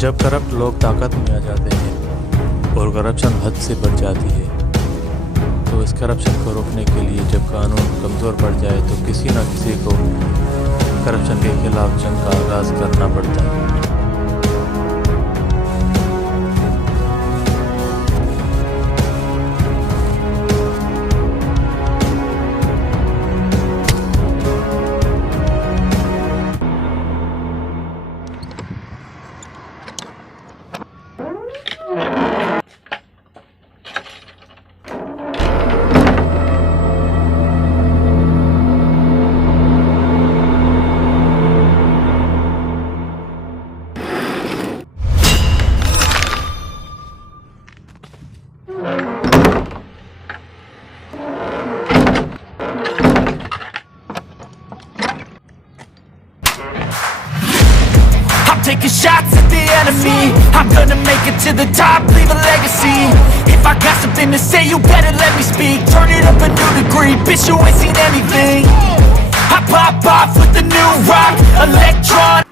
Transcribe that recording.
जब करप्ट लोग ताकत में आ जाते हैं और करप्शन हद से बढ़ जाती है, तो इस करप्शन को रोकने के लिए जब कानून कमज़ोर पड़ जाए तो किसी न किसी को करप्शन के खिलाफ जंग का आगाज़ करना पड़ता है। Taking shots at the enemy, I'm gonna make it to the top, leave a legacy. If I got something to say, you better let me speak. Turn it up a new degree, bitch, you ain't seen anything. I pop off with the new rock, electron.